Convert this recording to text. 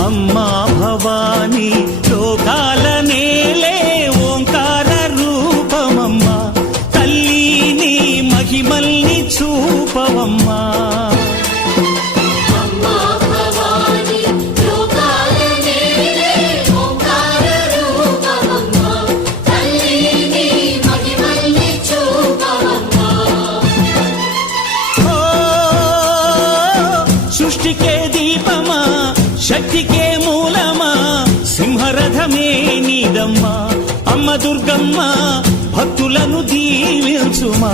అమ్మా భవానీ లోకాల నేలే ఓంకార రూపమమ్మా తల్లి నీ మహిమల్ని చూపవమ్మా సృష్టికే దీపమా శక్తికే మూలమా సింహరథమే నీదమ్మా అమ్మ దుర్గమ్మ భక్తులను దీవించుమా